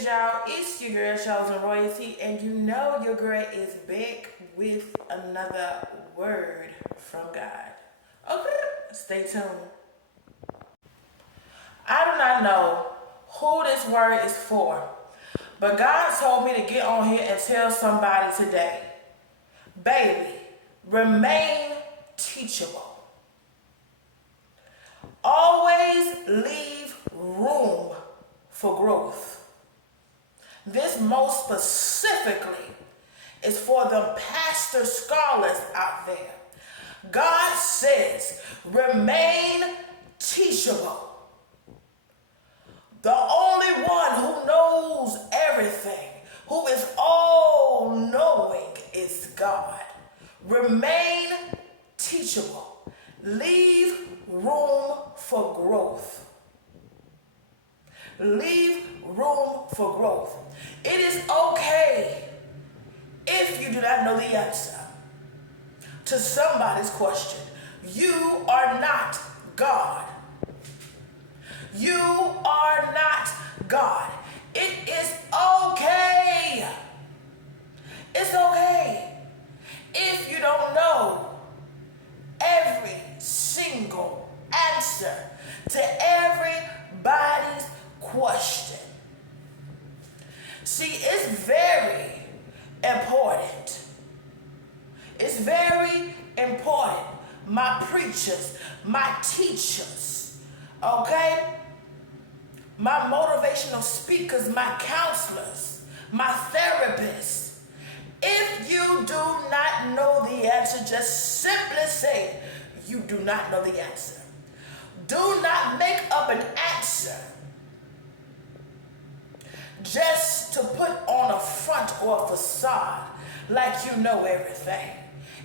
is y'all? It's your girl Chosen Royalty, and you know your girl is back with another word from God. Okay, stay tuned. I do not know who this word is for, but God told me to get on here and tell somebody today, baby, remain teachable. Always leave room for growth. This most specifically is for the pastor scholars out there. God says, remain teachable. The only one who knows everything, who is all-knowing, is God. Remain teachable. Leave room for growth. Leave room for growth. It is okay if you do not know the answer to somebody's question. You are not God. You are not God. It is okay. It's okay if you don't know every single answer to everybody's question. See, it's very important. It's very important. My preachers, my teachers, okay? My motivational speakers, my counselors, my therapists. If you do not know the answer, just simply say, you do not know the answer. Do not make up an answer just to put on a front or a facade like you know everything.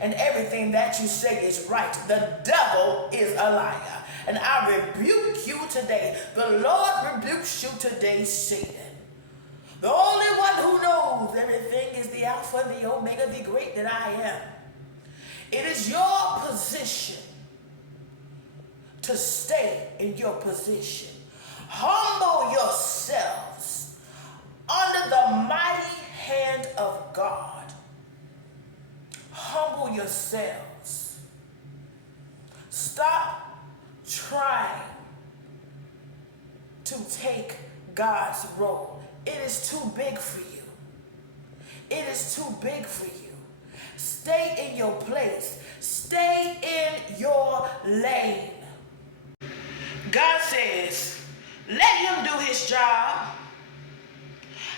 And everything that you say is right. The devil is a liar. And I rebuke you today. The Lord rebukes you today, Satan. The only one who knows everything is the Alpha, the Omega, the great that I am. It is your position to stay in your position. Humble yourselves under the mighty hand of God. Humble yourselves. Stop trying to take God's role. It is too big for you. It is too big for you. Stay in your place. Stay in your lane. God says, let him do his job.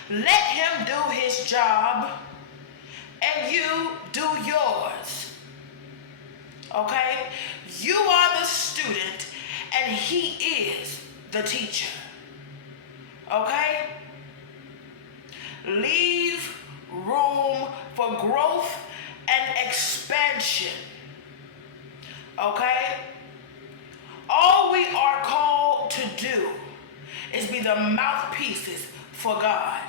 Let him do his job. And you do yours. Okay? You are the student and he is the teacher. Okay? Leave room for growth and expansion. Okay? All we are called to do is be the mouthpieces for God.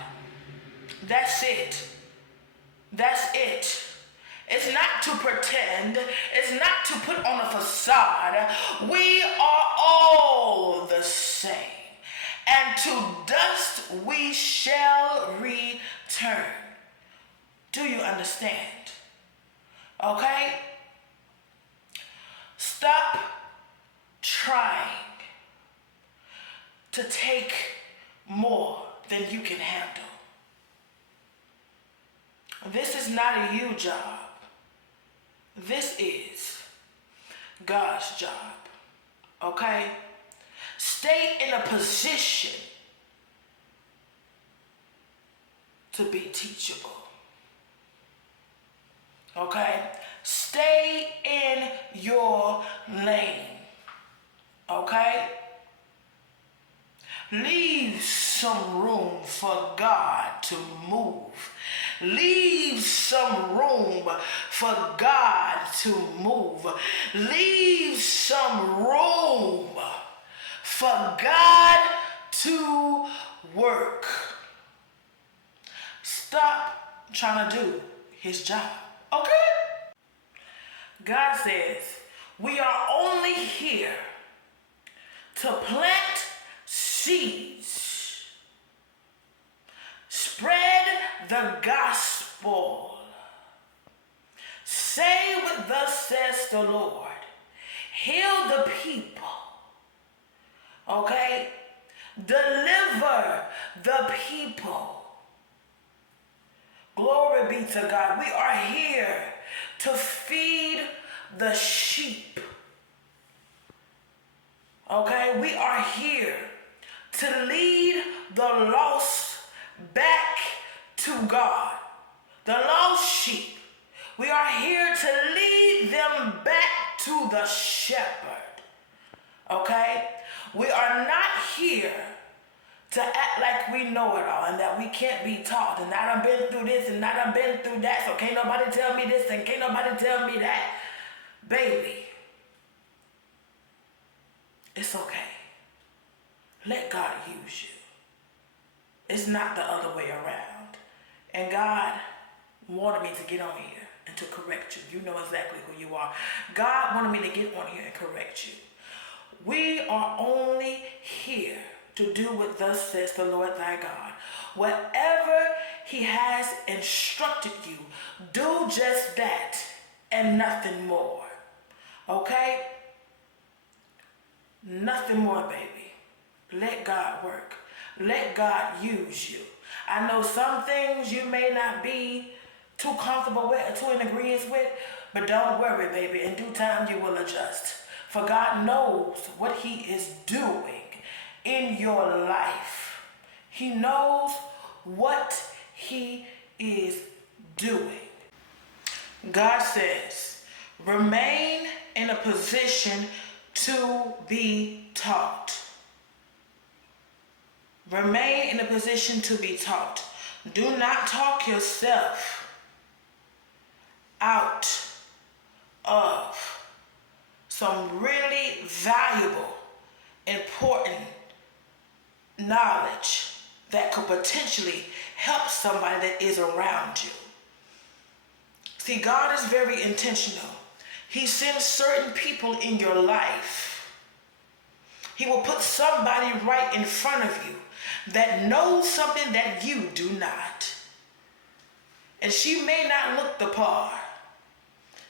That's it. That's it. It's not to pretend. It's not to put on a facade. We are all the same. And to dust we shall return. Do you understand? Okay? Stop trying to take more than you can handle. This is not a you job. This is God's job. Okay? Stay in a position to be teachable. Okay? Stay in your lane. Okay? Leave some room for God to move. Leave some room for God to move. Leave some room for God to work. Stop trying to do his job. Okay? God says, we are only here to plant seeds the gospel. Say what thus says the Lord. Heal the people. Okay? Deliver the people. Glory be to God. We are here to feed the sheep. Okay? We are here to lead the lost back to God. The lost sheep. We are here to lead them back to the shepherd. Okay? We are not here to act like we know it all and that we can't be taught. And I done been through this and I done been through that, so can't nobody tell me this and can't nobody tell me that. Baby, it's okay. Let God use you. It's not the other way around. And God wanted me to get on here and to correct you. You know exactly who you are. God wanted me to get on here and correct you. We are only here to do what thus says the Lord thy God. Whatever he has instructed you, do just that and nothing more. Okay? Nothing more, baby. Let God work. Let God use you. I know some things you may not be too comfortable with or too in agreement with, but don't worry, baby. In due time, you will adjust. For God knows what he is doing in your life. He knows what he is doing. God says, remain in a position to be taught. Remain in a position to be taught. Do not talk yourself out of some really valuable, important knowledge that could potentially help somebody that is around you. See, God is very intentional. He sends certain people in your life. He will put somebody right in front of you that knows something that you do not. And she may not look the part.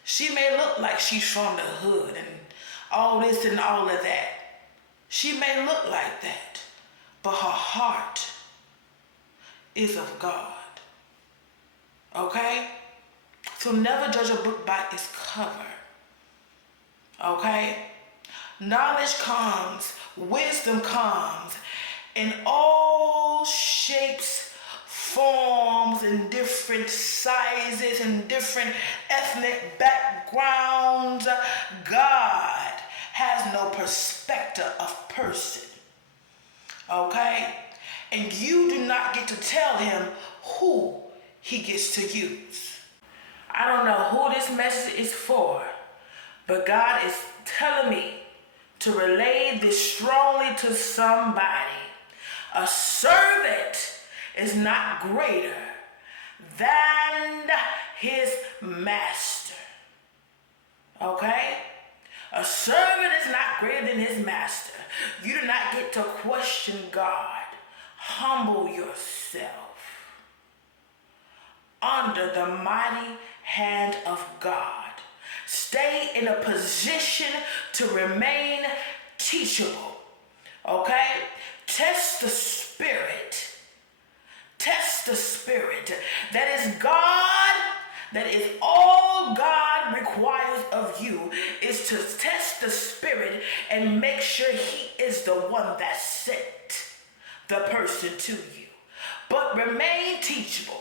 She may look like she's from the hood and all this and all of that. She may look like that, but her heart is of God. Okay? So never judge a book by its cover. Okay? Knowledge comes, wisdom comes in all shapes, forms, and different sizes and different ethnic backgrounds. God has no perspective of person. Okay? And you do not get to tell him who he gets to use. I don't know who this message is for, but God is telling me to relay this strongly to somebody. A servant is not greater than his master. Okay? A servant is not greater than his master. You do not get to question God. Humble yourself under the mighty hand of God. Stay in a position to remain teachable. Okay? Test the spirit. Test the spirit. That is God. That is all God requires of you, is to test the spirit and make sure he is the one that sent the person to you. But remain teachable.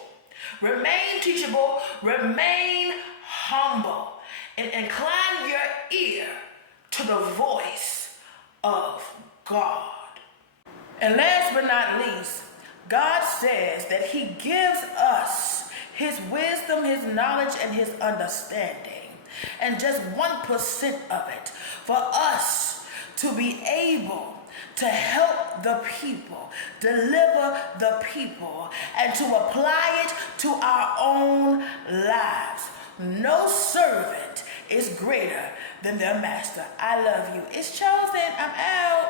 Remain teachable. Remain humble. And incline your ear to the voice of God. And last but not least, God says that he gives us his wisdom, his knowledge, and his understanding. And just 1% of it for us to be able to help the people, deliver the people, and to apply it to our own lives. No servant is greater than their master. I love you. It's chosen. I'm out.